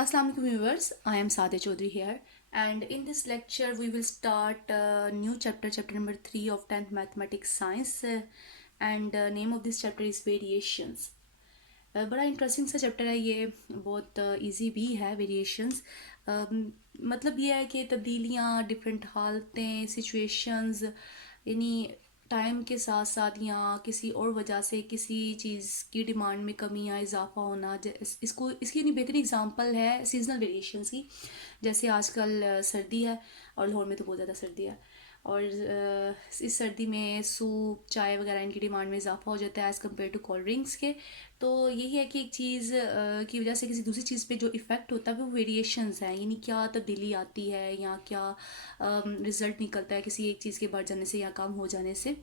Assalamualaikum viewers, I am Sadia Chaudhary here, and in this lecture we will start a new chapter, chapter number 3 of 10th Mathematics Science, and name of this chapter is Variations. बड़ा interesting सा chapter है ये, बहुत easy भी है variations. मतलब ये है कि तब्दीलियाँ, डिफरेंट हालतें, सिचुएशंस, यानी टाइम के साथ साथ या किसी और वजह से किसी चीज़ की डिमांड में कमी या इजाफा होना, इसको इसकी यानी बेहतरीन एग्जांपल है सीजनल वेरिएशंस की। जैसे आजकल सर्दी है और लाहौर में तो बहुत ज़्यादा सर्दी है, और इस सर्दी में सूप, चाय वगैरह इनकी डिमांड में इजाफा हो जाता है as compare to cold drinks के। तो यही है कि एक चीज़ की वजह से किसी दूसरी चीज़ पे जो इफ़ेक्ट होता है वो वेरिएशंस हैं, यानी क्या तब्दीली आती है या क्या रिज़ल्ट निकलता है किसी एक चीज़ के बढ़ जाने से या कम हो जाने से।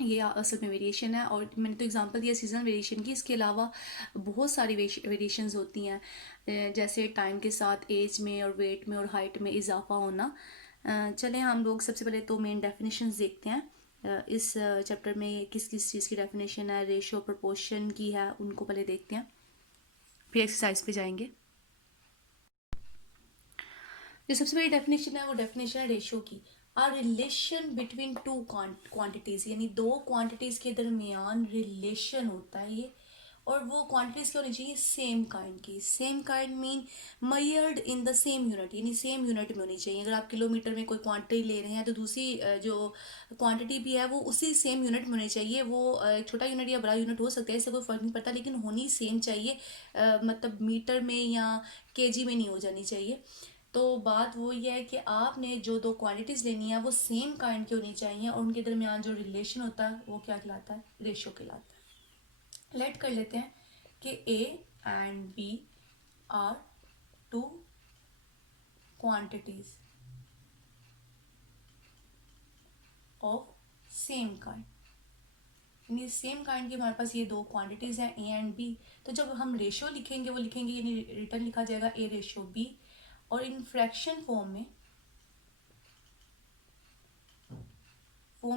ये असल में वेरिएशन है, और मैंने तो एग्जांपल दिया सीजनल वेरिएशन की। इसके अलावा बहुत सारी वेरिएशंस होती हैं, जैसे टाइम के साथ एज में और वेट में और हाइट में इजाफा होना। चलें हम लोग सबसे पहले तो मेन डेफिनेशंस देखते हैं। इस चैप्टर में किस किस चीज़ की डेफिनेशन है, रेशो प्रोपोर्शन की है, उनको पहले देखते हैं, फिर एक्सरसाइज पे जाएंगे। जो सबसे बड़ी डेफिनेशन है वो डेफिनेशन है रेशो की। आ रिलेशन बिटवीन टू क्वांटिटीज़, यानी दो क्वांटिटीज़ के दरमियान रिलेशन होता है ये, और वो क्वांटिटीज़ क्या होनी चाहिए, सेम काइंड की। Same kind mean मयर्ड in the same unit, यानी सेम यूनिट में होनी चाहिए। अगर आप किलोमीटर में कोई क्वांटिटी ले रहे हैं तो दूसरी जो क्वांटिटी भी है वो उसी सेम यूनिट में होनी चाहिए। वो एक छोटा यूनिट या बड़ा यूनिट हो सकता है, इससे कोई फ़र्क नहीं पड़ता, लेकिन होनी सेम चाहिए। मतलब मीटर में या केजी में नहीं हो जानी चाहिए। तो बात वो ये है कि आपने जो दो क्वांटिटीज़ लेनी है वो सेम काइंड की होनी चाहिए, और उनके दरमियान जो रिलेशन होता है वो क्या कहलाता है, रेशो कहलाता है। लेट कर लेते हैं कि A and B are two quantities of same kind, यानी सेम काइंड की हमारे पास ये दो क्वांटिटीज़ हैं ए एंड बी। तो जब हम रेशो लिखेंगे वो लिखेंगे, यानी रिटर्न लिखा जाएगा ए रेशो बी, और इन फ्रैक्शन फॉर्म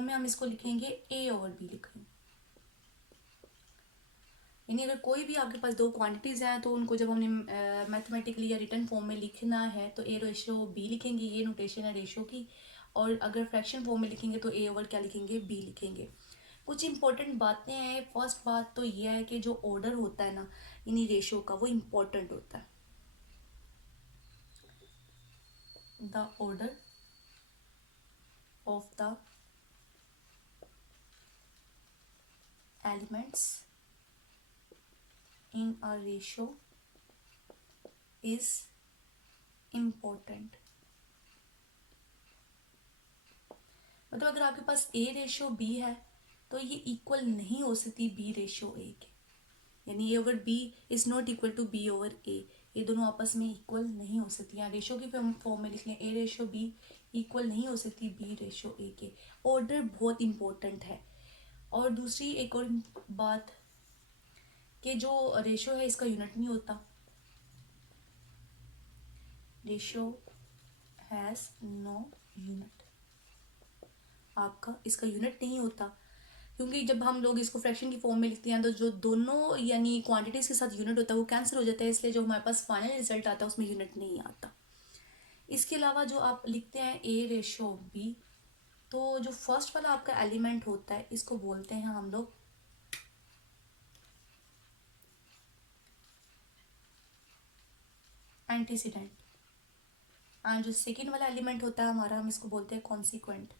में हम इसको लिखेंगे ए ओवर बी लिखेंगे। यानी अगर कोई भी आपके पास दो क्वांटिटीज़ हैं तो उनको जब हमने मैथमेटिकली या रिटर्न फॉर्म में लिखना है तो ए रेशो बी लिखेंगे, ये नोटेशन है रेशो की। और अगर फ्रैक्शन फॉर्म में लिखेंगे तो ए ओवर क्या लिखेंगे, बी लिखेंगे। कुछ इंपॉर्टेंट बातें हैं। फर्स्ट बात तो यह है कि जो ऑर्डर होता है ना इन्हीं रेशो का, वो इम्पोर्टेंट होता है। The order of the elements in a ratio is important. मतलब अगर आपके पास ए रेशो बी है तो ये इक्वल नहीं हो सकती बी रेशो ए के, यानी A over B is not equal to B over A. ये दोनों आपस में इक्वल नहीं हो सकती। यहाँ रेशो की फॉर्म में लिख लें ए रेशो बी इक्वल नहीं हो सकती बी रेशो ए के। ऑर्डर बहुत इंपॉर्टेंट है। और दूसरी एक और बात कि जो रेशो है इसका यूनिट नहीं होता। रेशो हैज़ नो यूनिट, आपका इसका यूनिट नहीं होता, क्योंकि जब हम लोग इसको फ्रैक्शन की फॉर्म में लिखते हैं तो जो दोनों यानी क्वांटिटीज़ के साथ यूनिट होता है वो कैंसिल हो जाता है, इसलिए जो हमारे पास फाइनल रिजल्ट आता है उसमें यूनिट नहीं आता। इसके अलावा जो आप लिखते हैं ए रेशो बी, तो जो फर्स्ट वाला आपका एलिमेंट होता है इसको बोलते हैं हम लोग एंटीसीडेंट, एंड जो सेकेंड वाला एलिमेंट होता है हमारा हम इसको बोलते हैं कॉन्सिक्वेंट।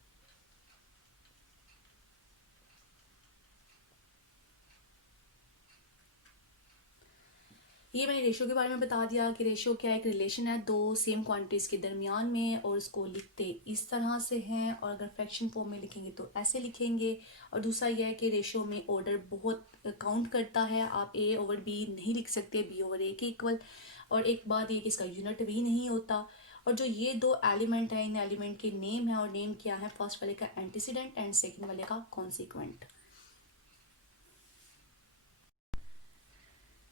ये मैंने रेशो के बारे में बता दिया कि रेशो क्या एक रिलेशन है दो सेम क्वांटिटीज़ के दरमियान में, और उसको लिखते इस तरह से हैं, और अगर फ्रैक्शन फॉर्म में लिखेंगे तो ऐसे लिखेंगे। और दूसरा यह है कि रेशो में ऑर्डर बहुत काउंट करता है, आप ए ओवर बी नहीं लिख सकते बी ओवर ए के इक्वल। और एक बात ये कि इसका यूनिट भी नहीं होता। और जो ये दो एलिमेंट हैं इन एलिमेंट के नेम है, और नेम क्या है, फर्स्ट वाले का एंटीसीडेंट एंड सेकेंड वाले का कॉन्सिक्वेंट।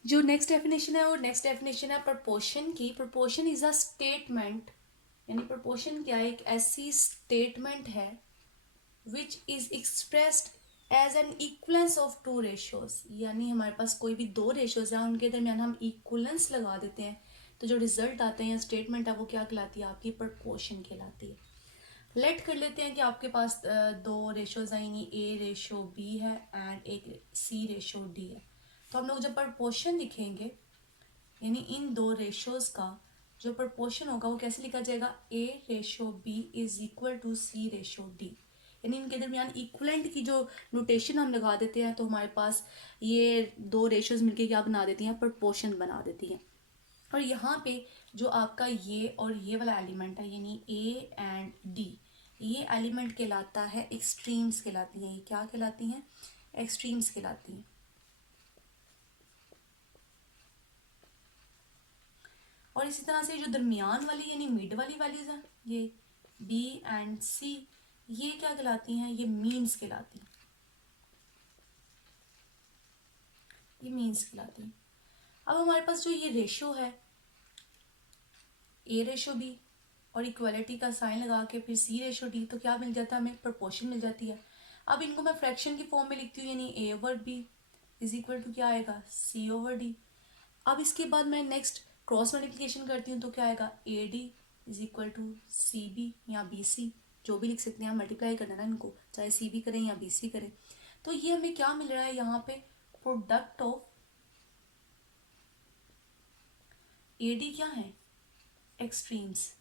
जो नेक्स्ट डेफिनेशन है वो नेक्स्ट डेफिनेशन है प्रोपोर्शन की। प्रोपोर्शन इज अ स्टेटमेंट, यानी प्रोपोर्शन क्या है, एक ऐसी स्टेटमेंट है which is expressed as an equivalence of two ratios, यानी हमारे पास कोई भी दो रेशियोज हैं उनके दरमियान हम इक्वलेंस लगा देते हैं तो जो रिजल्ट आते हैं या स्टेटमेंट है वो क्या कहलाती है, आपकी प्रपोर्शन कहलाती है। लेट कर लेते हैं कि आपके पास दो रेशोज हैं, यानी ए रेशो बी है एंड एक सी रेशो डी है। तो हम लोग जब प्रपोर्शन लिखेंगे यानी इन दो रेशोज का जो प्रपोर्शन होगा वो कैसे लिखा जाएगा, A ratio B is equal to C ratio D. यानी इनके दरमियान इक्वलेंट की जो नोटेशन हम लगा देते हैं तो हमारे पास ये दो रेशोज मिलके क्या बना देती हैं, प्रपोर्शन बना देती हैं। और यहाँ पे जो आपका ये और ये वाला एलिमेंट है यानी ए एंड डी, ये एलिमेंट कहलाता है एक्सट्रीम्स कहलाती हैं। ये क्या कहलाती हैं, एक्सट्रीम्स कहलाती हैं। और इसी तरह से जो दरमियान वाली यानी मिड वाली वैल्यूज हैं, ये बी एंड सी, ये क्या कहलाती हैं, ये मीन्स कहलाती हैं। ये मीन्स कहलाती हैं। अब हमारे पास जो ये रेशो है ए रेशो बी और इक्वलिटी का साइन लगा के फिर सी रेशो डी, तो क्या मिल जाता है हमें, प्रपोर्शन मिल जाती है। अब इनको मैं फ्रैक्शन की फॉर्म में लिखती हूँ यानी A over B is equal to क्या आएगा, सी ओवर डी। अब इसके बाद मैं नेक्स्ट क्रॉस मल्टीप्लिकेशन करती हूँ तो क्या आएगा, A D is equal to C B या बी सी, जो भी लिख सकते हैं, मल्टीप्लाई करना ना इनको, चाहे सी बी करें या बी सी करें। तो ये हमें क्या मिल रहा है यहाँ पे, प्रोडक्ट ऑफ ए डी क्या है, extremes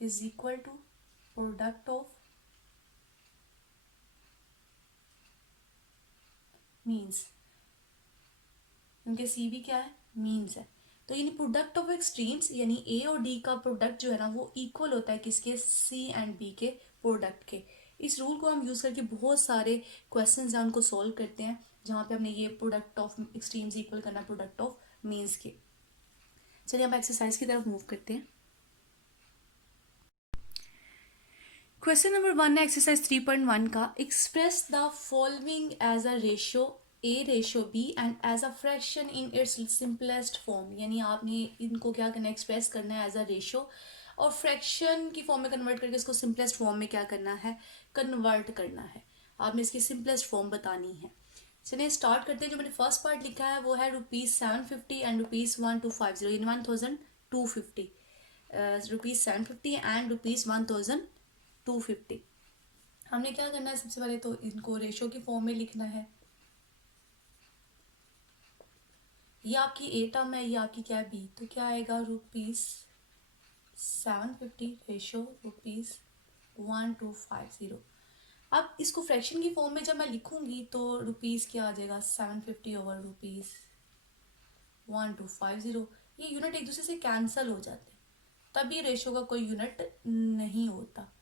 is equal to product of means, क्योंकि सी भी क्या है, मीन्स है। तो यानी प्रोडक्ट ऑफ एक्सट्रीम्स यानी ए और डी का प्रोडक्ट जो है ना वो इक्वल होता है किसके, सी एंड बी के प्रोडक्ट के। इस रूल को हम यूज़ करके बहुत सारे क्वेश्चंस हैं उनको सॉल्व करते हैं जहाँ पे हमने ये प्रोडक्ट ऑफ एक्सट्रीम्स इक्वल करना प्रोडक्ट ऑफ मीन्स के। चलिए हम एक्सरसाइज की तरफ मूव करते हैं। क्वेश्चन नंबर 1 है एक्सरसाइज 3.1 का, express the following as a ratio A ratio B and as a fraction in its simplest form. यानी आपने इनको क्या करना है, एक्सप्रेस करना है एज अ रेशो और फ्रैक्शन की फॉर्म में कन्वर्ट करके इसको सिंपलेस्ट फॉर्म में क्या करना है, कन्वर्ट करना है। आपने इसकी सिंपलेस्ट फॉर्म बतानी है। चलिए स्टार्ट करते हैं। जो मैंने फर्स्ट पार्ट लिखा है वो है ₹750 एंड ₹1250 यानी 1250, ₹750 एंड ₹1250। हमने क्या करना है, सबसे पहले तो इनको रेशो की फॉर्म में लिखना है। ये आपकी ए टर्म है, ये आपकी क्या है, बी, तो क्या आएगा, ₹750 रेशो ₹1250। अब इसको फ्रैक्शन की फॉर्म में जब मैं लिखूंगी तो रुपीज़ क्या आ जाएगा, 750 ओवर ₹1250। ये यूनिट एक दूसरे से कैंसिल हो जाते हैं, तभी रेशो का कोई यूनिट नहीं होता।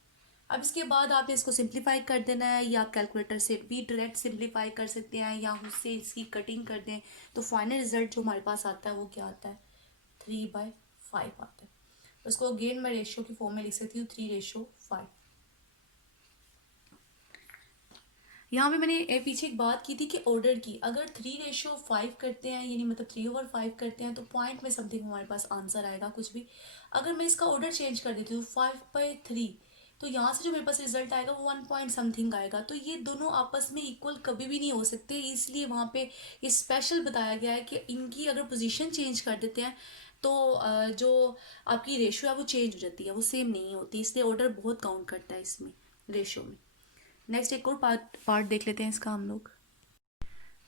अब इसके बाद आपने इसको सिंप्लीफाई कर देना है, या आप कैलकुलेटर से भी डायरेक्ट सिंप्लीफाई कर सकते हैं या उससे इसकी कटिंग कर दें, तो फाइनल रिजल्ट जो हमारे पास आता है वो क्या आता है, 3/5 आता है। उसको अगेन मैं रेशियो की फॉर्म में लिख सकती हूँ 3:5। यहाँ पे मैंने पीछे एक बात की थी कि ऑर्डर की, अगर 3:5 करते हैं यानी मतलब 3/5 करते हैं तो पॉइंट में समथिंग हमारे पास आंसर आएगा कुछ भी। अगर मैं इसका ऑर्डर चेंज कर देती हूँ 5/3, तो यहाँ से जो मेरे पास रिजल्ट आएगा वो 1 पॉइंट समथिंग आएगा। तो ये दोनों आपस में इक्वल कभी भी नहीं हो सकते, इसलिए वहाँ पे ये स्पेशल बताया गया है कि इनकी अगर पोजीशन चेंज कर देते हैं तो जो आपकी रेशियो है वो चेंज हो जाती है, वो सेम नहीं होती, इसलिए ऑर्डर बहुत काउंट करता है इसमें रेशियो में। नेक्स्ट एक और पार्ट देख लेते हैं इसका हम लोग।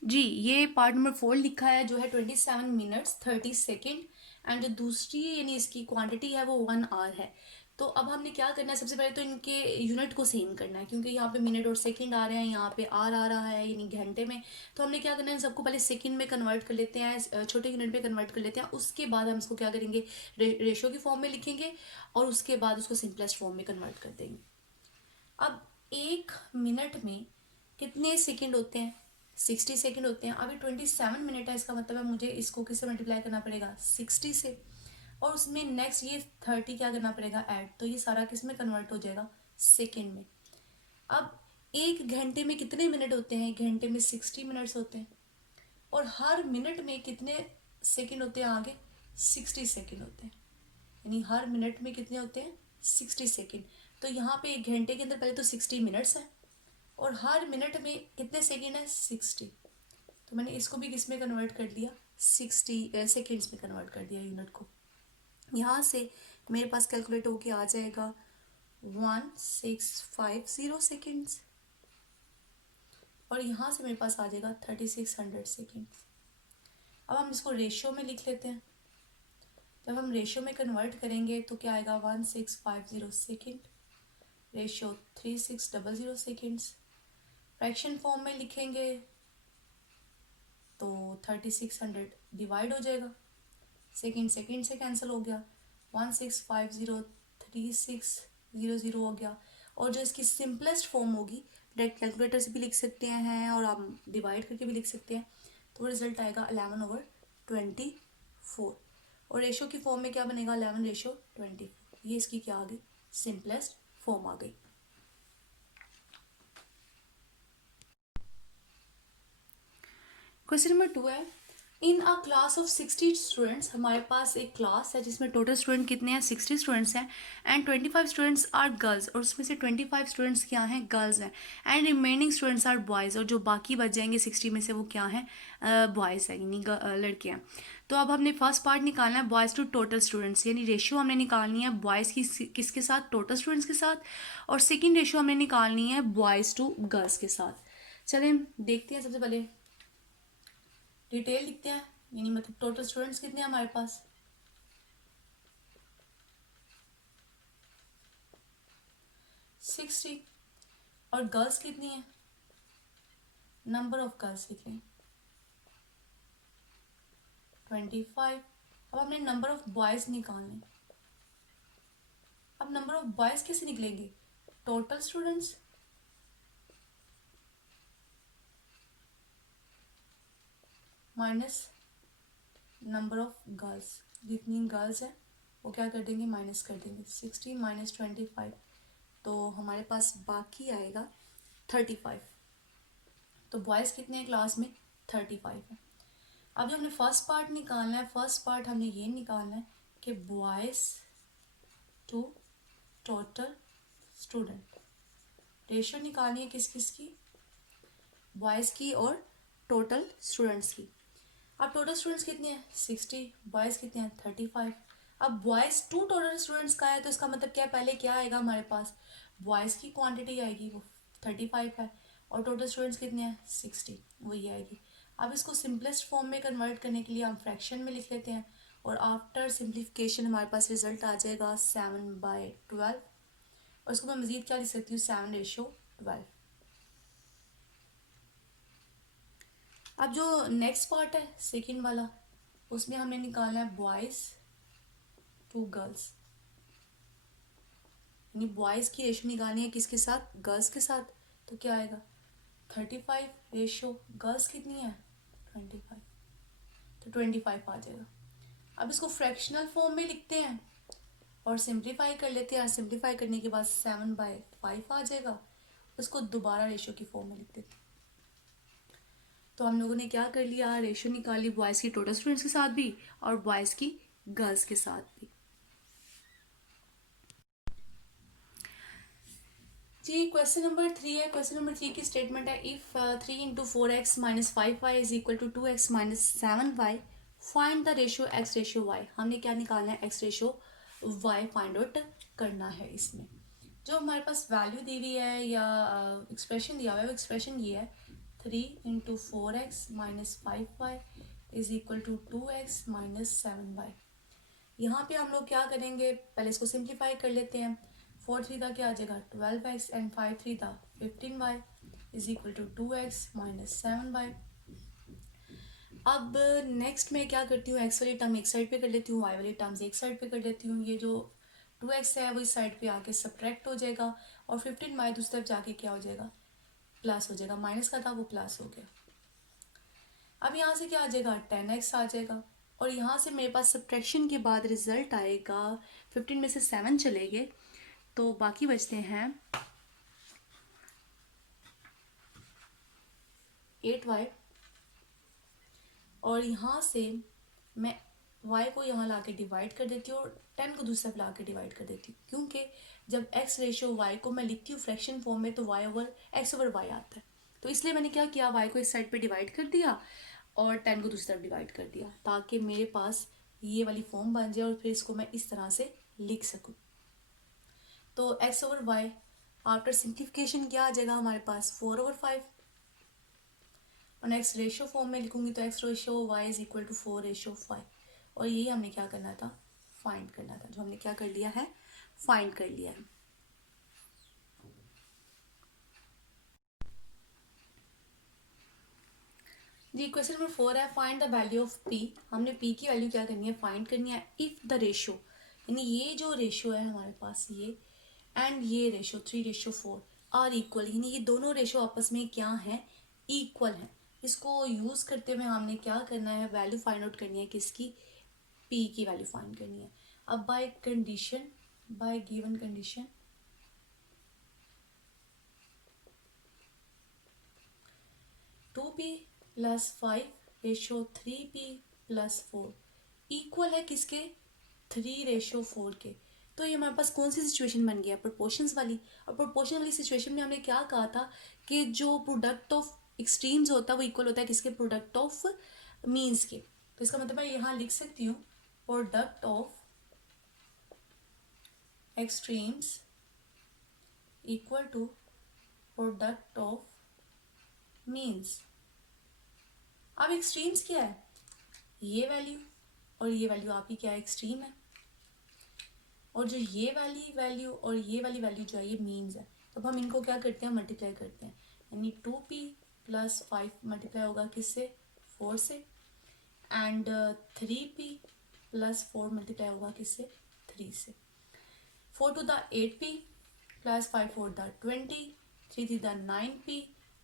जी, ये पार्ट नंबर 4 लिखा है जो है 27 मिनट्स 30 सेकेंड एंड जो दूसरी यानी इसकी क्वांटिटी है वो 1 आवर है। तो अब हमने क्या करना है, सबसे पहले तो इनके यूनिट को सेम करना है, क्योंकि यहाँ पे मिनट और सेकंड आ रहे हैं, यहाँ पे आर आ रहा है यानी घंटे में। तो हमने क्या करना है, सबको पहले सेकंड में कन्वर्ट कर लेते हैं, छोटे यूनिट में कन्वर्ट कर लेते हैं। उसके बाद हम इसको क्या करेंगे, रेशो की फॉर्म में लिखेंगे और उसके बाद उसको सिंपलेस्ट फॉर्म में कन्वर्ट कर देंगे। अब 1 मिनट में कितने सेकंड होते हैं, 60 सेकंड होते हैं। अभी 27 मिनट है, इसका मतलब है मुझे इसको किससे मल्टीप्लाई करना पड़ेगा, 60 से, और उसमें नेक्स्ट ये 30 क्या करना पड़ेगा, ऐड, तो ये सारा किस में कन्वर्ट हो जाएगा, सेकंड में। अब 1 घंटे में कितने मिनट होते हैं, 1 घंटे में 60 मिनट्स होते हैं, और हर मिनट में कितने सेकंड होते हैं, आगे 60 सेकंड होते हैं, यानी हर मिनट में कितने होते हैं, 60 सेकंड। तो यहाँ पे 1 घंटे के अंदर पहले तो 60 मिनट्स है और हर मिनट में कितने सेकंड है, 60। तो मैंने इसको भी किस में कन्वर्ट कर दिया, 60 सेकेंड्स में कन्वर्ट कर दिया यूनिट को। यहाँ से मेरे पास कैलकुलेट होके आ जाएगा 1650 सेकेंड्स, और यहाँ से मेरे पास आ जाएगा 3600 सेकेंड्स। अब हम इसको रेशियो में लिख लेते हैं। जब हम रेशियो में कन्वर्ट करेंगे तो क्या आएगा, 1650 second ratio 3600 seconds. Fraction form में लिखेंगे तो 3600 डिवाइड हो जाएगा, सेकेंड सेकेंड से कैंसिल हो गया, 1650 3600 हो गया। और जो इसकी सिंपलेस्ट फॉर्म होगी, डायरेक्ट कैलकुलेटर से भी लिख सकते हैं और आप डिवाइड करके भी लिख सकते हैं, तो रिजल्ट आएगा 11/24। और रेशो की फॉर्म में क्या बनेगा, 11/24। ये इसकी क्या आ गई, सिंपलेस्ट फॉर्म आ गई। क्वेश्चन नंबर 2 है, इन अ क्लास ऑफ 60 स्टूडेंट्स, हमारे पास एक क्लास है जिसमें टोटल स्टूडेंट कितने हैं, 60 स्टूडेंट्स हैं, एंड 25 स्टूडेंट्स आर गर्ल्स, और उसमें से 25 स्टूडेंट्स क्या हैं, गर्ल्स हैं, and remaining students are boys, और जो बाकी बच जाएंगे 60 में से वो क्या हैं, बॉयज़ हैं, यानी लड़के हैं। तो अब हमने फर्स्ट पार्ट निकालना है बॉयज़ टू टोटल स्टूडेंट्स, यानी रेशियो हमने निकालनी है बॉयज़ की किसके साथ, टोटल स्टूडेंट्स के साथ, और सेकेंड रेशियो हमने निकालनी है बॉयज़ टू गर्ल्स के साथ। चलें देखते हैं, सबसे पहले डिटेल लिखते हैं, यानी मतलब टोटल स्टूडेंट्स कितने हैं हमारे पास, 60, और गर्ल्स कितनी है, नंबर ऑफ गर्ल्स लिख लें 25। अब हमने नंबर ऑफ बॉयज निकालने, अब नंबर ऑफ बॉयज कैसे निकलेंगे, total students minus number of girls, जितनी गर्ल्स है वो क्या कर देंगे, माइनस कर देंगे, 60 माइनस 25, तो हमारे पास बाकी आएगा 35। तो बॉयज़ कितने हैं क्लास में, 35 है। अब जो हमने फर्स्ट पार्ट निकालना है, फर्स्ट पार्ट हमने ये निकालना है कि boys to total student, ratio निकालनी है किस किस की, बॉयज़ की और टोटल स्टूडेंट्स की। अब टोटल स्टूडेंट्स कितने हैं, 60, बॉयज़ कितने हैं, 35। अब बॉयज़ टू टोटल स्टूडेंट्स का है, तो इसका मतलब क्या है, पहले क्या आएगा हमारे पास, बॉयज़ की क्वांटिटी आएगी, वो 35 है, और टोटल स्टूडेंट्स कितने हैं, 60, वही आएगी। अब इसको सिंपलेस्ट फॉर्म में कन्वर्ट करने के लिए हम फ्रैक्शन में लिख लेते हैं, और आफ्टर सिंप्लीफिकेशन हमारे पास रिजल्ट आ जाएगा 7/12, और इसको मैं मज़ीद क्या लिख सकती हूँ, 7/12। अब जो नेक्स्ट पार्ट है सेकेंड वाला, उसमें हमने निकालना है बॉयज़ टू गर्ल्स, यानी बॉयज़ की रेशो निकालनी है किसके साथ, गर्ल्स के साथ, तो क्या आएगा 35 रेशो, गर्ल्स कितनी है 25, तो 25 आ जाएगा। अब इसको फ्रैक्शनल फॉर्म में लिखते हैं और सिंप्लीफाई कर लेते हैं, और सिंप्लीफाई करने के बाद 7/5 आ जाएगा, उसको दोबारा रेशो की फॉर्म में लिख देते हैं। तो हम लोगों ने क्या कर लिया, रेशो निकाली बॉयज़ की टोटल स्टूडेंट्स के साथ भी और बॉयज़ की गर्ल्स के साथ भी। जी क्वेश्चन नंबर 3 है, क्वेश्चन नंबर 3 की स्टेटमेंट है, if 3 × 4x - 5y is equal to 2x - 7y, find the ratio x ratio y। हमने क्या निकालना है, x ratio y find out करना है। इसमें जो हमारे पास वैल्यू दी हुई है या एक्सप्रेशन दिया हुआ है, वो एक्सप्रेशन ये है 3 × 4x - 5y is equal to 2x - 7y। यहाँ पे हम लोग क्या करेंगे, पहले इसको सिंप्लीफाई कर लेते हैं, 4 3 का क्या आ जाएगा 12x एंड 5 3 का 15y is equal to 2x - 7y। अब नेक्स्ट मैं क्या करती हूँ, एक्स वाली टर्म एक साइड पे कर लेती हूँ, वाई वाली टर्म्स एक साइड पे कर लेती हूँ। ये जो 2x है वो इस साइड पे आके सब्ट्रैक्ट हो जाएगा, और 15y दूसरी तरफ जाके क्या हो जाएगा, प्लस हो जाएगा, माइनस का था वो प्लस हो गया। अब यहाँ से क्या आ जाएगा 10x आ जाएगा, और यहाँ से मेरे पास सब्ट्रैक्शन के बाद रिजल्ट आएगा 15 में से 7 चले गए, तो बाकी बचते हैं 8y, और यहाँ से मैं y को यहाँ ला के डिवाइड कर देती हूँ और 10 को दूसरी तरफ ला के डिवाइड कर देती हूँ, क्योंकि जब x रेशियो y को मैं लिखती हूँ फ्रैक्शन फॉर्म में तो y over x over y आता है, तो इसलिए मैंने क्या किया, y को इस साइड पे डिवाइड कर दिया और 10 को दूसरी तरफ डिवाइड कर दिया ताकि मेरे पास ये वाली फॉर्म बन जाए और फिर इसको मैं इस तरह से लिख सकूँ। तो x over Y after simplification क्या आ जाएगा हमारे पास 4/5 और नेक्स्ट रेशियो फॉर्म में लिखूंगी तो x ratio y is equal to 4/5 और यही हमने क्या करना था, फाइंड करना था, जो हमने क्या कर लिया है, फाइंड कर लिया है। जी क्वेश्चन नंबर 4 है find the value of p। हमने p की वैल्यू क्या करनी है, फाइंड करनी है इफ द रेशियो, यानी ये जो रेशियो है हमारे पास ये एंड ये रेशियो 3/4 आर इक्वल, यानी ये दोनों रेशियो आपस में क्या है, इक्वल है। इसको यूज करते हुए हमने क्या करना है, वैल्यू फाइंड आउट करनी है किसकी, p की वैल्यू फाइंड करनी है। अब by condition, by given condition 2p plus 5 ratio 3p plus 4 equal है किसके, 3/4 के। तो ये हमारे पास कौन सी सिचुएशन बन गया, प्रोपोर्शंस वाली। और प्रोपोर्शन वाली सिचुएशन में हमने क्या कहा था कि जो प्रोडक्ट ऑफ एक्सट्रीम्स होता है वो इक्वल होता है किसके, प्रोडक्ट ऑफ मीन्स के। तो इसका मतलब मैं यहाँ लिख सकती हूँ product of extremes equal to product of means. अब एक्सट्रीम्स क्या है, ये वैल्यू और ये वैल्यू आपकी क्या है, एक्सट्रीम है। और जो ये वाली वैल्यू और ये वाली वैल्यू जो है ये मीन्स है। तो अब हम इनको क्या करते हैं, मल्टीप्लाई करते हैं, यानी 2p प्लस 5 मल्टीप्लाई होगा किससे, 4 से, एंड 3p प्लस 4 मल्टीप्लाई होगा किससे, 3 से। 4 टू द 8p प्लस 5 4 the 20, 3 three the 9p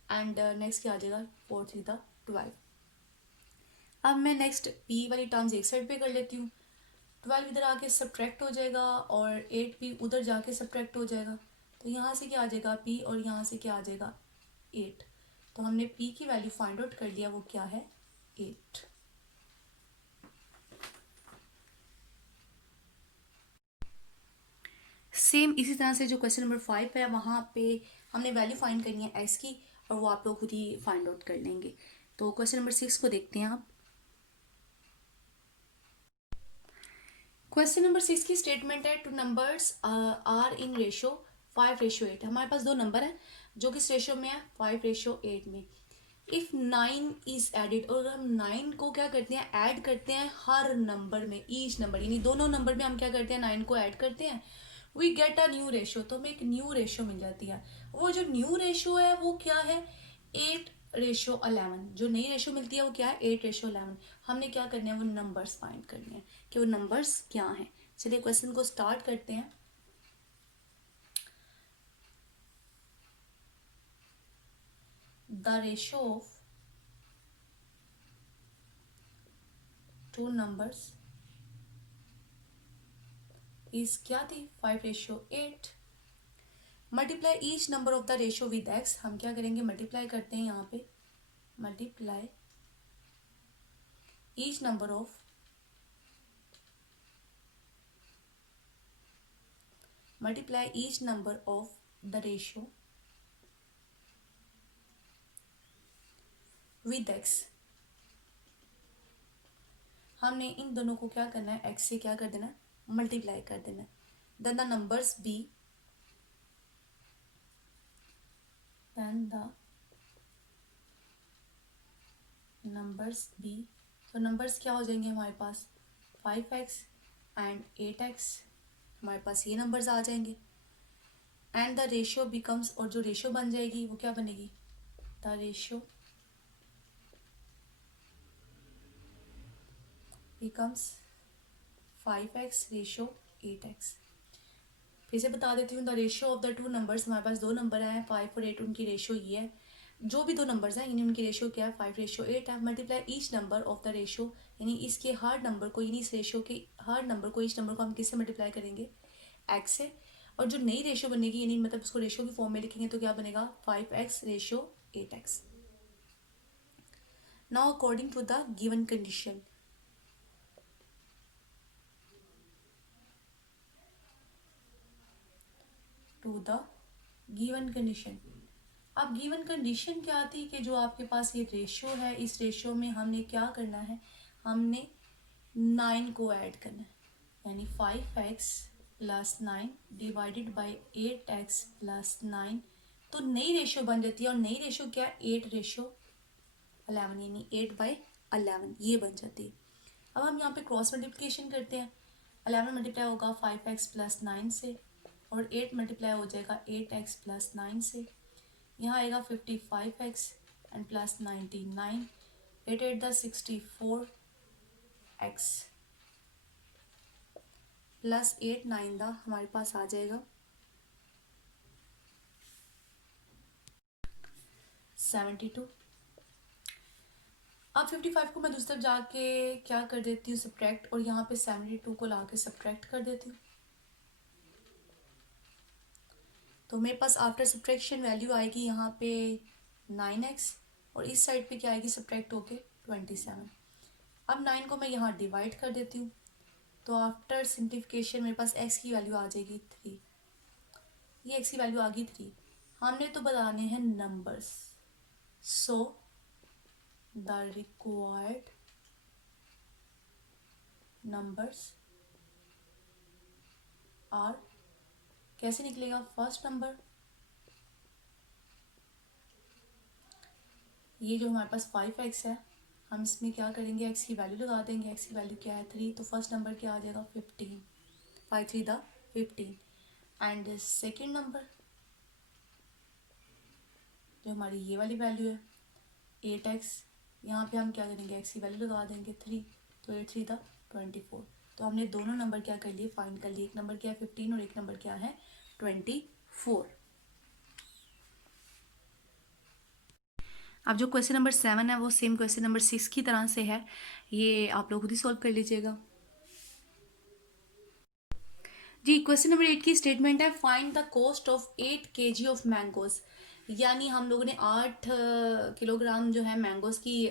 and next क्या आ जाएगा, 4 3 द 12। अब मैं नेक्स्ट p वाली टर्म्स एक साइड पे कर लेती हूँ, 12 इधर आके सब्ट्रैक्ट हो जाएगा और 8p उधर जाके सब्ट्रैक्ट हो जाएगा। तो यहाँ से क्या आ जाएगा p और यहाँ से क्या आ जाएगा 8। तो हमने p की वैल्यू फाइंड आउट कर लिया, वो क्या है 8। सेम इसी तरह से जो क्वेश्चन नंबर 5 है वहाँ पे हमने वैल्यू फाइंड करनी है x की और वो आप लोग खुद ही फाइंड आउट कर लेंगे। तो क्वेश्चन नंबर 6 को देखते हैं आप। क्वेश्चन नंबर 6 की स्टेटमेंट है two numbers are in ratio 5/8। हमारे पास दो नंबर है जो किस रेशियो में है, 5/8 में। इफ 9 इज एडिड, और हम 9 को क्या करते हैं, ऐड करते हैं हर नंबर में, ईच नंबर, यानी दोनों नंबर में हम क्या करते हैं, 9 को ऐड करते हैं, we get a new ratio. तो हमें एक न्यू रेशियो मिल जाती है। वो जो न्यू रेशियो है वो क्या है, 8/11। जो नई रेशियो मिलती है वो क्या है, 8/11। हमने क्या करना है, वो नंबर्स फाइंड करने हैं कि वो नंबर्स क्या हैं। चलिए क्वेश्चन को स्टार्ट करते हैं। The ratio of two numbers is क्या थी, 5/8। Multiply each number of the ratio with x. हम क्या करेंगे, मल्टीप्लाई करते हैं यहाँ पे, multiply each number of the ratio with x. हमने इन दोनों को क्या करना है, एक्स से क्या कर देना है, मल्टीप्लाई कर देना है। देन द नंबर्स बी, तो नंबर्स क्या हो जाएंगे हमारे पास, 5x एंड 8x, हमारे पास ये नंबर्स आ जाएंगे। एंड द रेशियो बिकम्स, और जो रेशियो बन जाएगी वो क्या बनेगी, the ratio becomes 5x ratio 8x। फिर से बता देती हूँ, the ratio of the two numbers, हमारे पास दो नंबर हैं 5 और 8, उनकी रेशियो ये है। जो भी दो नंबर्स हैं यानी उनकी रेशियो क्या है, 5/8 है। Multiply each number of the ratio, यानी इसके हर नंबर को, यानी इस रेशियो के हर नंबर को, ईच नंबर को हम किससे मल्टीप्लाई करेंगे, एक्स से। और जो नई रेशियो बनेगी, यानी मतलब उसको रेशियो की फॉर्म में लिखेंगे तो क्या बनेगा, 5x ratio 8x। Now according to the given condition, to the given condition अब गिवन कंडीशन क्या थी कि जो आपके पास ये रेशियो है, इस रेशियो में हमने क्या करना है, हमने 9 को ऐड करना है, यानी 5x plus 9 divided by 8x plus 9। तो नई रेशियो बन जाती है, और नई रेशियो क्या है, 8 रेशियो 11, यानी 8/11 ये बन जाती है। अब हम यहाँ पे क्रॉस मल्टीप्लिकेशन करते हैं। 11 मल्टीप्लाई होगा 5x प्लस 9 से, और 8 मल्टीप्लाई हो जाएगा 8x प्लस 9 से। यहाँ आएगा 55x and plus 99, 8 8 the 64x plus 8 9 the हमारे पास आ जाएगा 72। अब 55 को मैं दूसरी तरफ जाके क्या कर देती हूँ, सब्ट्रैक्ट, और यहाँ पे 72 को ला के सब्ट्रैक्ट कर देती हूँ। तो मेरे पास आफ्टर सब्ट्रैक्शन वैल्यू आएगी यहाँ पे 9x, और इस साइड पे क्या आएगी सब्ट्रैक्ट होके 27। अब 9 को मैं यहाँ डिवाइड कर देती हूँ, तो आफ्टर सिंप्लीफिकेशन मेरे पास x की वैल्यू आ जाएगी 3। ये x की वैल्यू आ गई 3। हमने तो बताने हैं numbers, so the required numbers are, कैसे निकलेगा, फर्स्ट नंबर, ये जो हमारे पास 5x है, हम इसमें क्या करेंगे, x की वैल्यू लगा देंगे। x की वैल्यू क्या है 3, तो फर्स्ट नंबर क्या आ जाएगा 15, 5 3 द 15। एंड सेकेंड नंबर जो हमारी ये वाली वैल्यू है 8x, यहाँ पे हम क्या करेंगे, x की वैल्यू लगा देंगे 3, तो 8 3 द 24। तो हमने दोनों नंबर क्या कर लिए, फाइंड कर लिए। एक नंबर क्या है 15 और एक नंबर क्या है 24। अब जो क्वेश्चन नंबर 7 है वो सेम क्वेश्चन नंबर 6 की तरह से है, ये आप लोग खुद ही सॉल्व कर लीजिएगा। जी, क्वेश्चन नंबर 8 की स्टेटमेंट है, find the cost of 8 kg of mangoes. यानी हम लोगों ने 8 किलोग्राम जो है मैंगोज की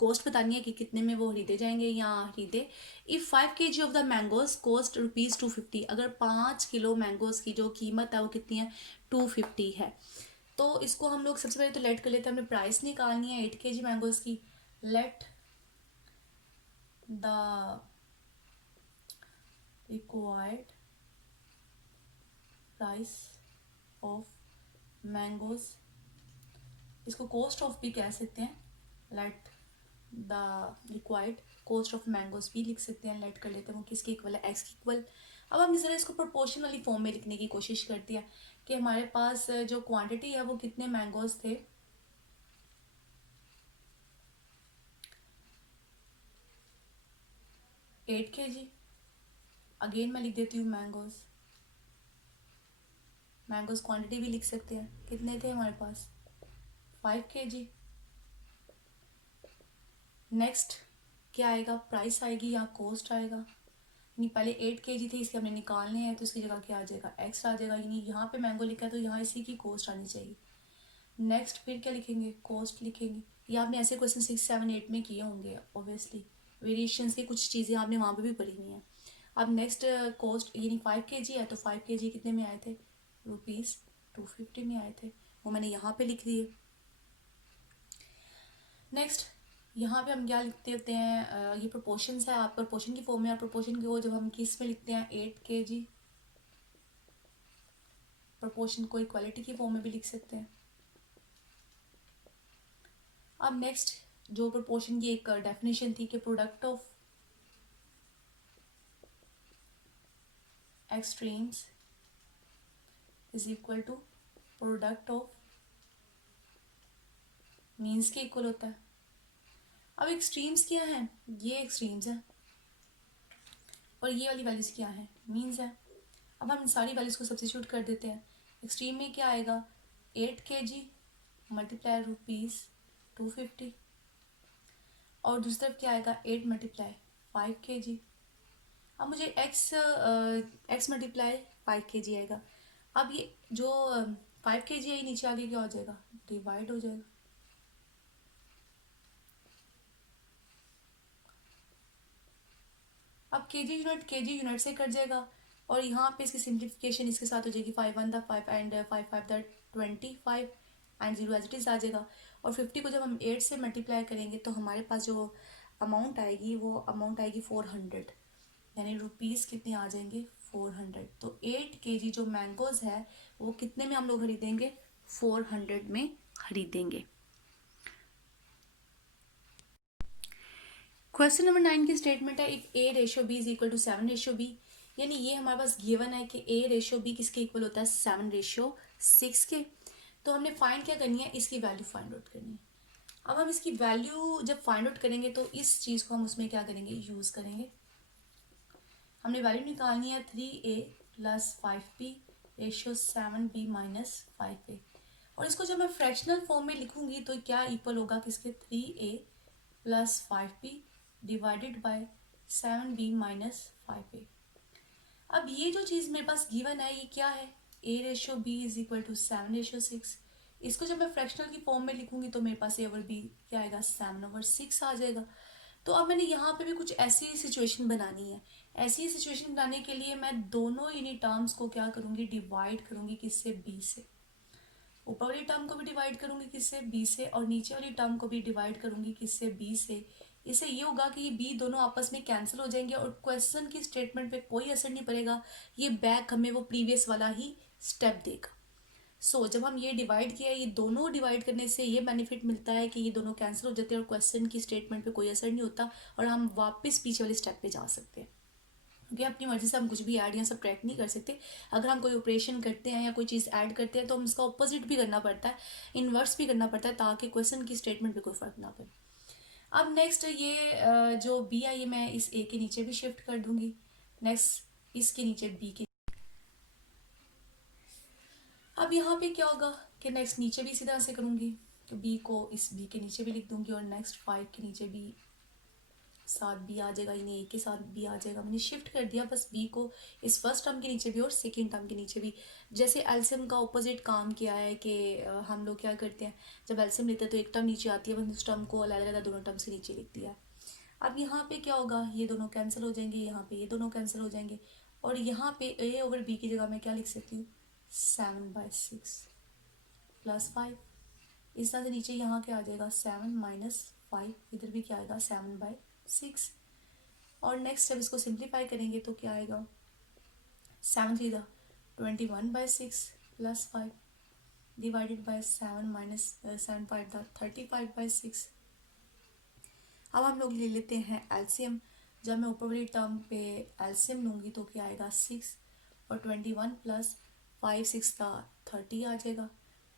कॉस्ट बतानी है कि कितने में वो खरीदे जाएंगे या खरीदे। If 5 kg of the mangoes cost ₹250, अगर 5 किलो मैंगोज की जो कीमत है वो कितनी है 250 है। तो इसको हम लोग सबसे पहले तो लेट कर लेते हैं, हमें प्राइस निकालनी है 8 kg मैंगोज की। Let the required price of mangoes, इसको कॉस्ट ऑफ भी कह सकते हैं, let the required cost of mangoes भी लिख सकते हैं। लेट कर लेते हैं वो किसके इक्वल है, एक्स के इक्वल। अब हम इस तरह इसको प्रोपोर्शन वाली फॉर्म में लिखने की कोशिश करते हैं कि हमारे पास जो क्वांटिटी है वो कितने मैंगोज थे, 8 kg। अगेन मैं लिख देती हूँ मैंगोज, मैंगोज क्वांटिटी भी लिख सकते हैं, कितने थे हमारे पास 5 kg। नेक्स्ट क्या आएगा, प्राइस आएगी या कॉस्ट आएगा, यानी पहले 8 kg थे, इसके हमने निकालने हैं, तो इसकी जगह क्या आ जाएगा एक्स आ जाएगा, यानी यहाँ पे मैंगो लिखा है तो यहाँ इसी की कॉस्ट आनी चाहिए। नेक्स्ट फिर क्या लिखेंगे, कॉस्ट लिखेंगे। ये आपने ऐसे क्वेश्चन 6 7 8 में किए होंगे ऑब्वियसली, वेरिएशंस की कुछ चीज़ें आपने वहाँ पे भी पढ़ी हुई हैं। अब नेक्स्ट कॉस्ट, यानी 5 kg है तो 5 kg कितने में आए थे, ₹250 में आए थे, वो मैंने यहाँ पे लिख दिए। नेक्स्ट यहाँ पे हम क्या लिखते होते हैं, ये प्रोपोर्शंस है, आप प्रोपोर्शन की फॉर्म में, और प्रोपोर्शन को जब हम किस में लिखते हैं 8 kg, प्रोपोर्शन को इक्वालिटी की फॉर्म में भी लिख सकते हैं। अब नेक्स्ट जो प्रोपोर्शन की एक डेफिनेशन थी कि product of extremes is equal to product of means के इक्वल होता है। अब एक्सट्रीम्स क्या है, ये एक्सट्रीम्स है और ये वाली वैल्यूज क्या है, मीन्स है। अब हम सारी वैल्यूज को सब्स्टिट्यूट कर देते हैं। एक्सट्रीम में क्या आएगा 8 kg मल्टीप्लाई ₹250, और दूसरी तरफ क्या आएगा 8 मल्टीप्लाई 5 kg। अब मुझे एक्स मल्टीप्लाई 5 kg आएगा। अब ये जो 5 kg है ये नीचे आगे क्या हो जाएगा, डिवाइड हो जाएगा। अब के जी यूनिट से कट जाएगा, और यहाँ पे इसकी सिंप्लीफिकेशन इसके साथ हो जाएगी 5 1 the 5 and 5 5 the 25। And 0 as it is आ जाएगा। और 50 को जब हम 8 से मल्टीप्लाई करेंगे तो हमारे पास जो अमाउंट आएगी वो अमाउंट आएगी 400, यानी रुपीज़ कितने आ जाएंगे 400। तो 8 kg जो मैंगोज़ है वो कितने में हम लोग खरीदेंगे, 400 में खरीदेंगे। क्वेश्चन नंबर 9 की स्टेटमेंट है, if A ratio B is equal to 7 ratio B, यानी ये हमारे पास गिवन है कि A रेशियो B किसके इक्वल होता है 7 रेशियो 6 के। तो हमने फाइंड क्या करनी है, इसकी वैल्यू फाइंड आउट करनी है। अब हम इसकी वैल्यू जब फाइंड आउट करेंगे तो इस चीज़ को हम उसमें क्या करेंगे, यूज़ करेंगे। हमने वैल्यू निकालनी है 3A plus 5B ratio 7B minus 5A, और इसको जब मैं फ्रैक्शनल फॉर्म में लिखूंगी तो क्या इक्वल होगा किसके, 3A plus 5B divided by 7B minus 5A। अब ये जो चीज़ मेरे पास गिवन है ये क्या है, A ratio B is equal to 7 ratio 6। इसको जब मैं फ्रैक्शनल की फॉर्म में लिखूंगी तो मेरे पास A ओवर B क्या आएगा, 7/6 आ जाएगा। तो अब मैंने यहाँ पे भी कुछ ऐसी सिचुएशन बनानी है। ऐसी सिचुएशन बनाने के लिए मैं दोनों इन्हीं टर्म्स को क्या करूँगी, डिवाइड करूँगी किससे, B से। ऊपर वाली टर्म को भी डिवाइड करूंगी किससे, B से, और नीचे वाली टर्म को भी डिवाइड करूंगी किससे, B से। इससे ये होगा कि ये B दोनों आपस में कैंसिल हो जाएंगे और क्वेश्चन की स्टेटमेंट पे कोई असर नहीं पड़ेगा। ये बैक हमें वो प्रीवियस वाला ही स्टेप देगा। जब हम ये डिवाइड किया, ये दोनों डिवाइड करने से ये बेनिफिट मिलता है कि ये दोनों कैंसिल हो जाते हैं और क्वेश्चन की स्टेटमेंट पे कोई असर नहीं होता और हम वापस पीछे वाले स्टेप पे जा सकते हैं, क्योंकि अपनी मर्जी से हम कुछ भी ऐड या सब्ट्रैक्ट नहीं कर सकते। अगर हम कोई ऑपरेशन करते हैं या कोई चीज़ ऐड करते हैं तो हम इसका ऑपोजिट भी करना पड़ता है, इन्वर्स भी करना पड़ता है, ताकि क्वेश्चन की स्टेटमेंट पे कोई फर्क ना पड़े। अब नेक्स्ट ये जो बी आई है मैं इस ए के नीचे भी शिफ्ट कर दूंगी। नेक्स्ट इसके नीचे बी के, अब यहाँ पे क्या होगा कि नेक्स्ट नीचे भी इसी तरह से करूँगी, तो बी को इस बी के नीचे भी लिख दूंगी और नेक्स्ट 5 के नीचे भी साथ बी आ जाएगा, यानी ए के साथ बी आ जाएगा। मैंने शिफ्ट कर दिया बस बी को इस फर्स्ट टर्म के नीचे भी और सेकेंड टर्म के नीचे भी। जैसे एल्सियम का ऑपोजिट काम किया है कि हम लोग क्या करते हैं, जब एल्सियम लेते हैं तो एक टर्म नीचे आती है, बस उस टर्म को अलग अलग दोनों टर्म से नीचे लिख दिया। अब यहाँ पे क्या होगा, ये दोनों कैंसिल हो जाएंगे, यहाँ पे ये दोनों कैंसिल हो जाएंगे, और यहाँ पे ए ओवर बी की जगह मैं क्या लिख सकती हूँ, 7/6 प्लस 5। इस तरह से नीचे यहाँ क्या आ जाएगा, 7 माइनस 5, इधर भी क्या आएगा 7/6। और नेक्स्ट जब इसको सिंप्लीफाई करेंगे तो क्या आएगा, 7×3 = 21/6 प्लस 5 डिवाइडेड बाय 7 माइनस 7×5 = 35/6। अब हम लोग ले लेते हैं एलसीएम। जब मैं ऊपर वाली टर्म पे एलसीएम लूँगी तो क्या आएगा 6, और 21 प्लस 5 6 30 आ जाएगा,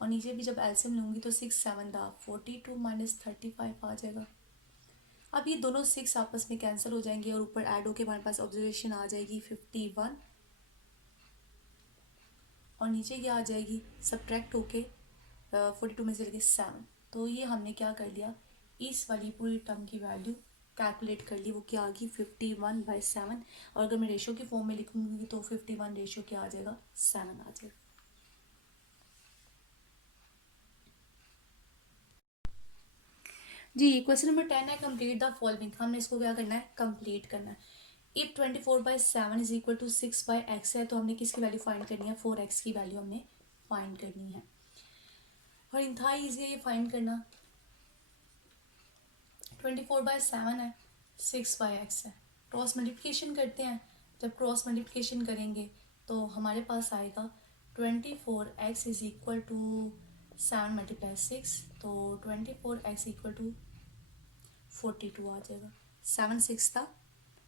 और नीचे भी जब एलसीएम लूँगी तो 6 7 42 माइनस 35 आ जाएगा। अब ये दोनों 6 आपस में कैंसिल हो जाएंगे और ऊपर ऐड होके हमारे पास ऑब्जर्वेशन आ जाएगी 51, और नीचे क्या आ जाएगी सब्ट्रैक्ट होके 42 में से लेके 7। तो ये हमने क्या कर लिया, इस वाली पूरी टर्म की वैल्यू कैलकुलेट कर ली, वो क्या आ गई 51/7। और अगर मैं रेशियो की फॉर्म में लिखूंगी तो 51 रेशियो क्या आ जाएगा, 7 आ जाएगा। जी क्वेश्चन नंबर 10 है, कंप्लीट द फॉलोइंग। हमने इसको क्या करना है, कंप्लीट करना है। If 24/7 is equal to 6/x है तो हमने किसकी वैल्यू फाइंड करनी है, 4x की वैल्यू हमने फाइंड करनी है। और इंतहा ईजी है ये फाइंड करना। 24/7 है, 6/x है, क्रॉस मल्टीप्लिकेशन करते हैं। जब क्रॉस मल्टीप्लिकेशन करेंगे तो हमारे पास आएगा 24x इज इक्वल टू 7 × 6, तो 24x इक्वल टू 42 आ जाएगा। 7 6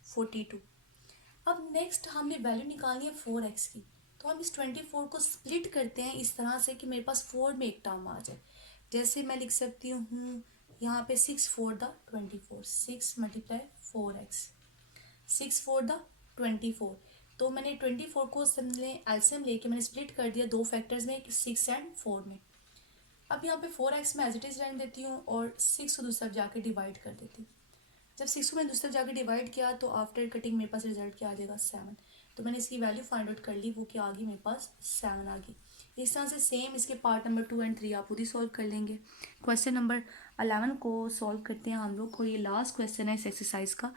42। अब नेक्स्ट हमने वैल्यू निकालनी है 4x की, तो हम इस 24 को स्प्लिट करते हैं इस तरह से कि मेरे पास 4 में एक टर्म आ जाए। जैसे मैं लिख सकती हूँ यहाँ पे 6 4 24, 6 × 4x, 6 4 24। तो मैंने 24 को एलसीएम लेके मैंने स्प्लिट कर दिया दो फैक्टर्स में, 6 और 4 में। अब यहाँ पे 4x में एज इट इज रहने देती हूँ और 6 को दूसरी तरफ जाके डिवाइड कर देती हूँ। जब 6 को मैंने दूसरी तरफ जाके डिवाइड किया तो आफ्टर कटिंग मेरे पास रिजल्ट क्या आ जाएगा, 7। तो मैंने इसकी वैल्यू फाइंड आउट कर ली, वो क्या आ गई मेरे पास 7 आ गई। इस तरह से सेम इसके पार्ट नंबर 2 और 3 आप खुद ही सॉल्व कर लेंगे। क्वेश्चन नंबर 11 को सॉल्व करते हैं हम लोग को। ये लास्ट क्वेश्चन है इस एक्सरसाइज का।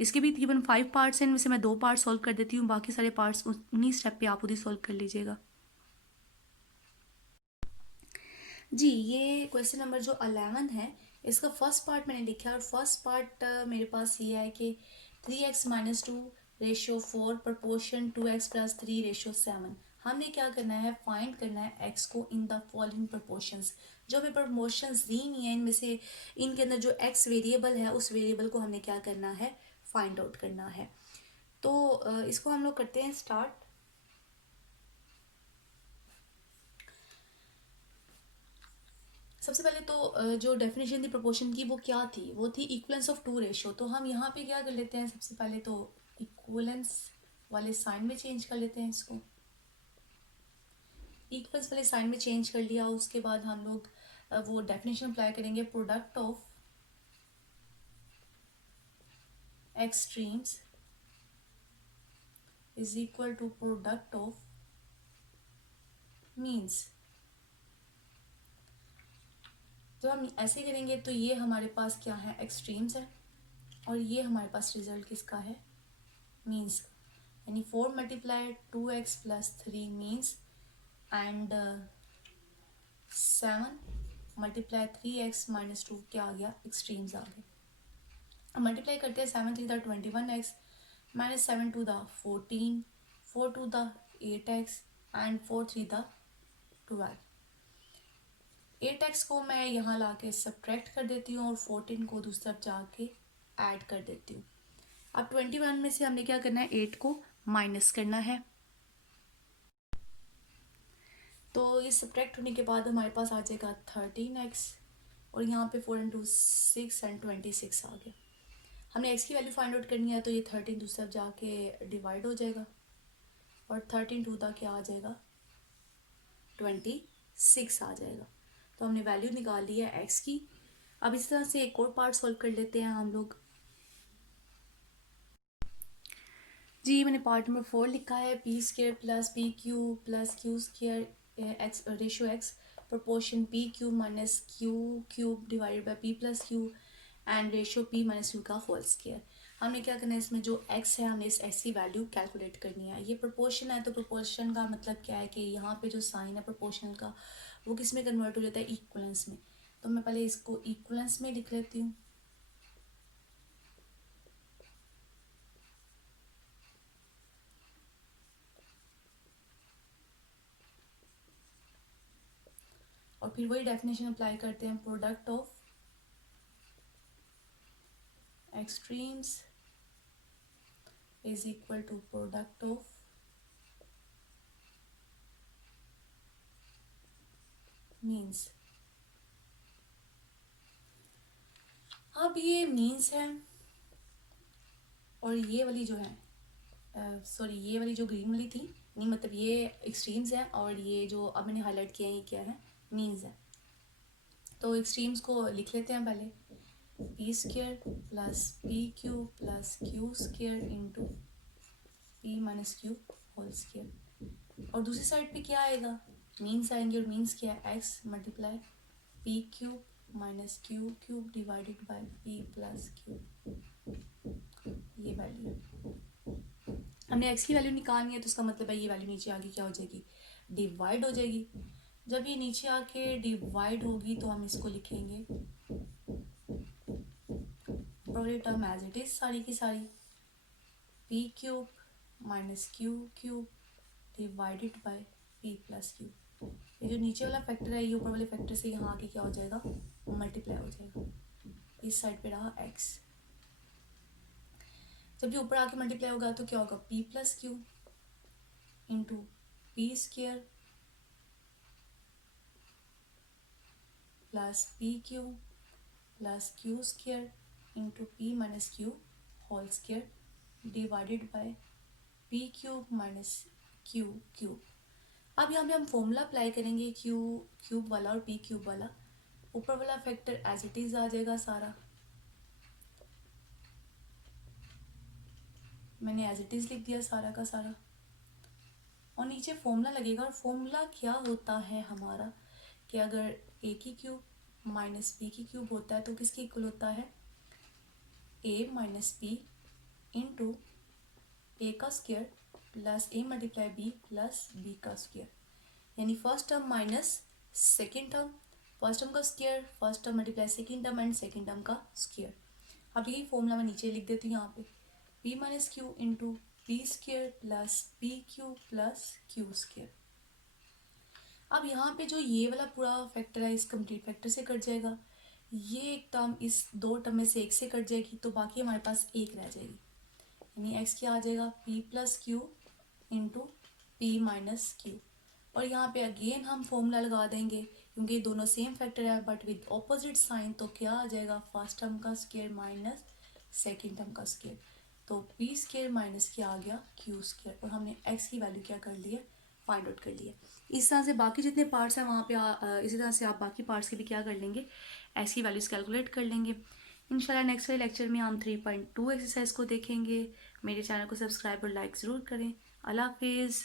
इसके भी तकरीबन 5 पार्ट्स हैं, इनमें से मैं 2 पार्ट सॉल्व कर देती हूँ, बाकी सारे पार्ट्स उन्हीं स्टेप पे आप खुद ही सॉल्व कर लीजिएगा। जी, ये क्वेश्चन नंबर जो 11 है, इसका फर्स्ट पार्ट मैंने लिखा है और फर्स्ट पार्ट मेरे पास ये है कि 3x minus 2 ratio 4 proportion 2x plus 3 ratio 7। हमने क्या करना है, फाइंड करना है x को इन द फॉलोइंग प्रपोर्शंस। जो हमें प्रपोर्शंस दी नहीं है इनमें से, इनके अंदर जो x वेरिएबल है उस वेरिएबल को हमने क्या करना है, फाइंड आउट करना है। तो इसको हम लोग करते हैं स्टार्ट। सबसे पहले तो जो डेफिनेशन थी प्रोपोर्शन की वो क्या थी, वो थी इक्वलेंस ऑफ टू रेशियो। तो हम यहाँ पे क्या कर लेते हैं, सबसे पहले तो इक्वलेंस वाले साइन में चेंज कर लेते हैं इसको। इक्वल्स वाले साइन में चेंज कर लिया, उसके बाद हम लोग वो डेफिनेशन अप्लाई करेंगे, product of extremes is equal to product of means. जब हम ऐसे करेंगे तो ये हमारे पास क्या है, एक्सट्रीम्स है, और ये हमारे पास रिजल्ट किसका है, मीन्स का। यानी 4 multiply 2x plus 3 means and 7 multiply 3x minus 2 क्या आ गया, एक्सट्रीम्स आ गए। अब मल्टीप्लाई करते हैं, 7 3 the 21x minus 7 two the 14, 4 two the 8x and 4 3 the 12। 8x को मैं यहाँ ला के सब्ट्रैक्ट कर देती हूँ और 14 को दूसरी तरफ जाके ऐड कर देती हूँ। अब 21 में से हमने क्या करना है, 8 को माइनस करना है। तो ये सब्ट्रैक्ट होने के बाद हमारे पास आ जाएगा 13x, और यहाँ पे 4 इंटू 6 एंड 26 आ गया। हमने x की वैल्यू फाइंड आउट करनी है, तो ये 13 दूसरी तरफ जाके डिवाइड हो जाएगा और 13 टू द क्या आ जाएगा, 26 आ जाएगा। तो हमने वैल्यू निकाल ली है x की। अब इस तरह से एक और पार्ट सॉल्व कर लेते हैं हम लोग। जी, मैंने पार्ट नंबर 4 लिखा है, P square plus P Q plus Q square x ratio x proportion P Q minus Q cube divided by P plus Q and ratio P minus Q का whole square. हमने क्या करना है, इसमें जो x है हमने इस x की वैल्यू कैलकुलेट करनी है। ये प्रोपोर्शन है, तो प्रोपोर्शन का मतलब क्या है कि यहाँ पे जो साइन है प्रोपोर्शनल का, वो किस में कन्वर्ट हो जाता है, इक्वलेंस में। तो मैं पहले इसको इक्वलेंस में लिख लेती हूँ। और फिर वही डेफिनेशन अप्लाई करते हैं, product of extremes is equal to product of means। अब ये मीन्स है और ये वाली जो है, सॉरी ये वाली जो ग्रीन वाली थी, नहीं मतलब ये एक्सट्रीम्स है और ये जो अब मैंने हाईलाइट किया है ये क्या है, मीन्स है। तो एक्सट्रीम्स को लिख लेते हैं पहले, P square plus P Q plus Q square into P minus Q whole square. और दूसरी साइड पे क्या आएगा, मीन्स आएंगे, और मीन्स क्या है, x multiply P cube minus Q cube divided by P plus Q. ये वैल्यू हमने x की वैल्यू निकालनी है, तो इसका मतलब है ये वैल्यू नीचे आके क्या हो जाएगी, डिवाइड हो जाएगी। जब ये नीचे आके डिवाइड होगी तो हम इसको लिखेंगे पूरी टर्म एज इट इज सारी की सारी, P cube minus Q cube divided by P plus Q. ये जो नीचे वाला फैक्टर है ये ऊपर वाले फैक्टर से यहाँ आके क्या हो जाएगा, मल्टीप्लाई हो जाएगा। इस साइड पे रहा x, जब ये ऊपर आके मल्टीप्लाई होगा तो क्या होगा, p plus Q into P square plus P Q plus Q square into P minus Q whole square divided by P cube minus Q cube. अब यहाँ पे हम फॉर्मूला अप्लाई करेंगे, क्यू क्यूब वाला और पी क्यूब वाला। ऊपर वाला फैक्टर एज इट इज आ जाएगा सारा, मैंने एज इट इज लिख दिया सारा का सारा, और नीचे फॉर्मूला लगेगा। और फॉर्मूला क्या होता है हमारा, कि अगर ए की क्यूब माइनस बी की क्यूब होता है तो किसके इक्वल होता है, A minus B into A का square plus A multiply B plus B का स्क्वायर। यानी first term minus second term first term का square, first term multiply second term and second term का स्क्वायर। अब यही formula मैं नीचे लिख देती हूँ यहाँ पे, p minus Q into P square plus P Q plus Q square. अब यहाँ पे जो ये वाला पूरा फैक्टर है इस कंप्लीट फैक्टर से कट जाएगा, ये एक टर्म इस दो टर्म में से एक से कट जाएगी, तो बाकी हमारे पास एक रह जाएगी, यानी x क्या आ जाएगा p plus Q into P minus Q. और यहाँ पे अगेन हम फॉर्मूला लगा देंगे क्योंकि दोनों सेम फैक्टर है बट विद ऑपोजिट साइन, तो क्या आ जाएगा फर्स्ट टर्म का स्क्वायर माइनस सेकेंड टर्म का स्क्वायर, तो पी स्क्वायर माइनस क्या आ गया क्यू स्क्वायर, और हमने x की वैल्यू क्या कर ली है फाइंड आउट कर लिया। इस तरह से बाकी जितने पार्ट्स हैं वहाँ पे इसी तरह से आप बाकी पार्ट्स के भी क्या कर लेंगे, x की वैल्यूज़ कैलकुलेट कर लेंगे। इंशाल्लाह नेक्स्ट वाले लेक्चर में हम 3.2 एक्सरसाइज को देखेंगे। मेरे चैनल को सब्सक्राइब और लाइक ज़रूर करें। अल्लाह हाफिज़।